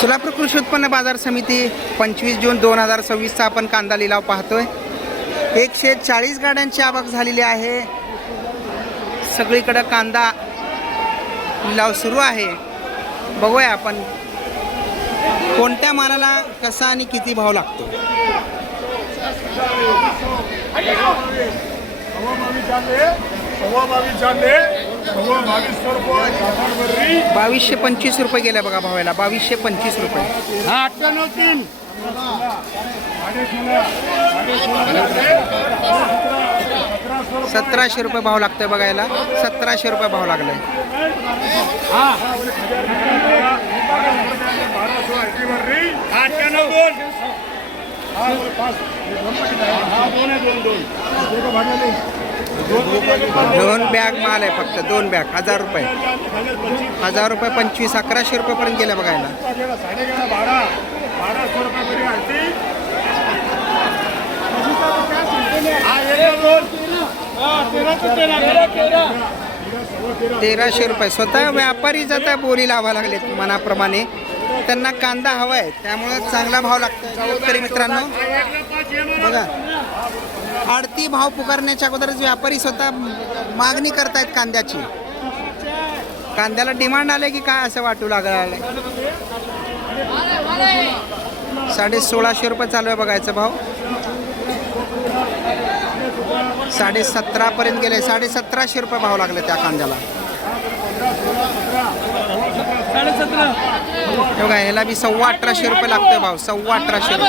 सोलापूर कृषी उत्पन्न बाजार समिती 25 जून 2026चा आपण कांदा लिलाव पाहतोय। 140 गाड्यांची आवक झालेली आहे। सगळीकडे कांदा लिलाव सुरू आहे। बघूया आपण कोणत्या मालाला कसा आणि किती भाव लागतो। 2225 रुपये गेले बघा भावाला। 2225 रुपये। 1700 रुपये भाव लागतोय बघायला। 1700 रुपये भाव लागलाय। दोन बॅग माल आहे फक्त, 2 बॅग 1000 रुपये। 1000 रुपये 25 1100 रुपये पर्यंत गेले बघायला। तेराशे रुपये। स्वतः व्यापारी जाता बोली लावा लागलेत मनाप्रमाणे। त्यांना कांदा हवा आहे त्यामुळे चांगला भाव लागतो। शेतकरी मित्रांनो बघा, आडती भाव पुकारण्याच्या अगोदरच व्यापारी स्वतः मागणी करतायत कांद्याची। कांद्याला डिमांड आले की काय असं वाटू लागलं। 1650 रुपये चालू आहे बघायचा भाव। 17.5 पर्यंत गेले। 1750 रुपये भाव लागले त्या कांद्याला। बघा ह्याला बी 1850 रुपये लागतोय भाव। 1850 रुपये।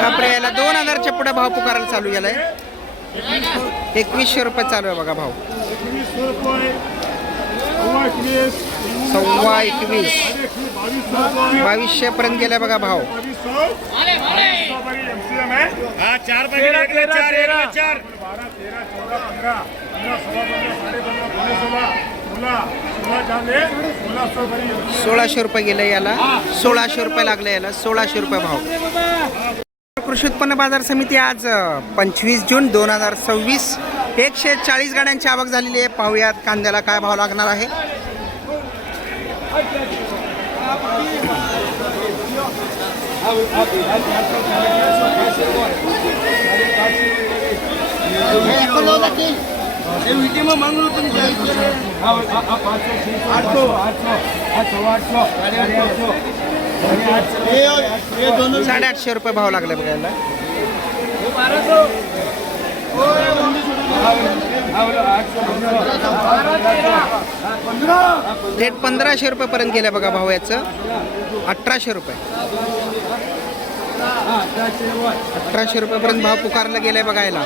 बापरे, याला 2000च्या पुढे भाव पुकारायला चालू झालाय। 2100 रुपये चालू आहे बघा भाव। 21.25 2200 पर्यंत गेलाय बघा भाव। ₹1600 रुपये गेले याला। 1600 रुपये लागले याला। 1600 रुपये भाव। कृषी उत्पन्न बाजार समिती आज 25 जून 2026। 140 गाड्यांची आवक झालेली आहे। पाहूयात कांद्याला काय भाव लागणार आहे। ₹850 रुपये भाव लागले बघायला। रेट 1500 रुपये पर्यंत गेले बघा भाव याचं। 1800 रुपये। 1800 रुपये पर्यंत भाव पुकारला गेलाय बघायला।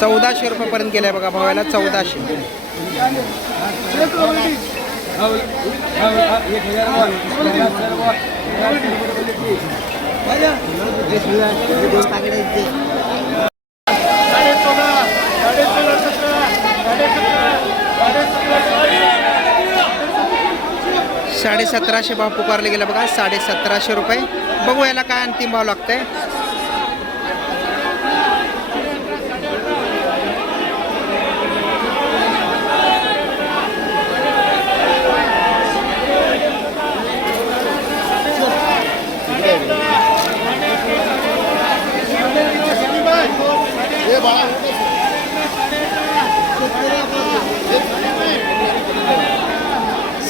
1400 रुपये पर्यंत गेलाय बघा भावाला। 1400। ₹1750 भाव पुकारले गेला बघा। 1750 रुपये। बघू याला काय अंतिम भाव लागतंय।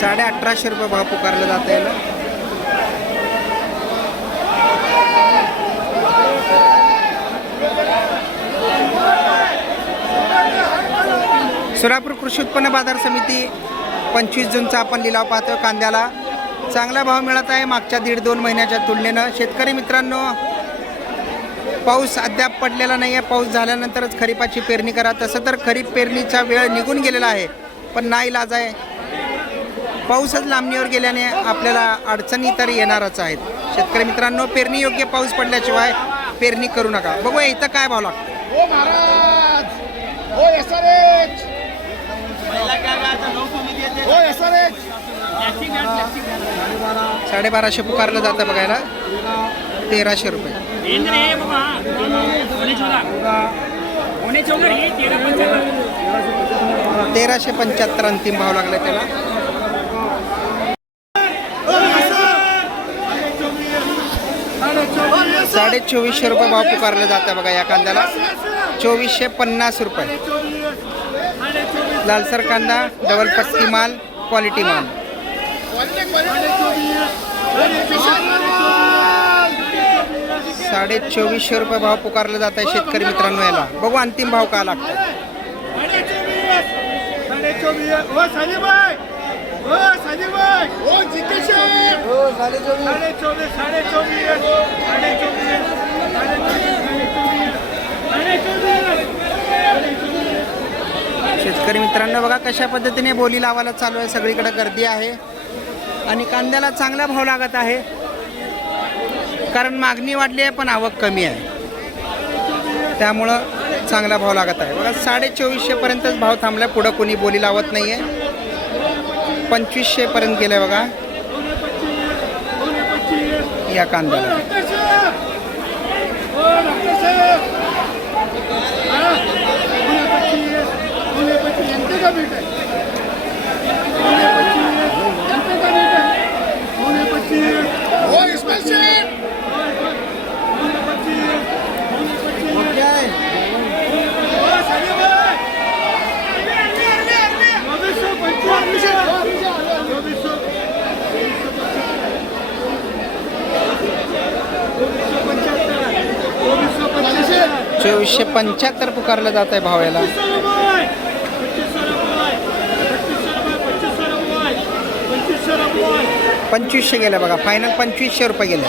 ₹1850 रुपये भाव पुकारला जात आहे ना। सोलापूर कृषी उत्पन्न बाजार समिती 25 जूनचा आपण लिलाव पाहतो। कांद्याला चांगला भाव मिळत आहे मागच्या 1.5-2 महिन्याच्या तुलनेनं। शेतकरी मित्रांनो, पाऊस अद्याप पडलेला नाही आहे। पाऊस झाल्यानंतरच खरीपाची पेरणी करा। तसं तर खरीप पेरणीचा वेळ निघून गेलेला आहे, पण नाईलाज आहे। पाऊसच लांबणीवर गेल्याने आपल्याला अडचणी तर येणारच आहेत। शेतकरी मित्रांनो, पेरणी योग्य पाऊस पडल्याशिवाय पेरणी करू नका। बघूया इथं काय भाव लागतो। ओ महाराज, ओ एसआरएच, ओ एसआरएच 1250 पुकारलं जातं बघायला. 1300 रुपये. 1375 अंतिम भाव लागला त्याला. ₹2450 भाव पुकारलं जातं बघा या कांद्याला. 2450 रुपये. लालसर कांदा, डबल पत्ती माल, क्वालिटी माल. 2450 रुपये भाव पुकारला जात आहे शेतकरी मित्रांनो याला. बघू अंतिम भाव का लागतो. शेतकरी मित्रांनो बघा कशा पद्धतीने बोली लावायला चालू आहे. सगळीकडे गर्दी आहे आणि कांद्याला चांगला भाव लागत आहे, कारण मागणी वाढली आहे पण आवक कमी आहे, त्यामुळं चांगला भाव लागत आहे. बघा 2450 पर्यंतच भाव थांबला. पुढं कोणी बोली लावत नाही आहे. 2500 पर्यंत गेलं बघा या कांद्याला. ₹2475 पुकारलं जात आहे भाव याला. 2500 गेलं बघा. फायनल ₹2500 गेले.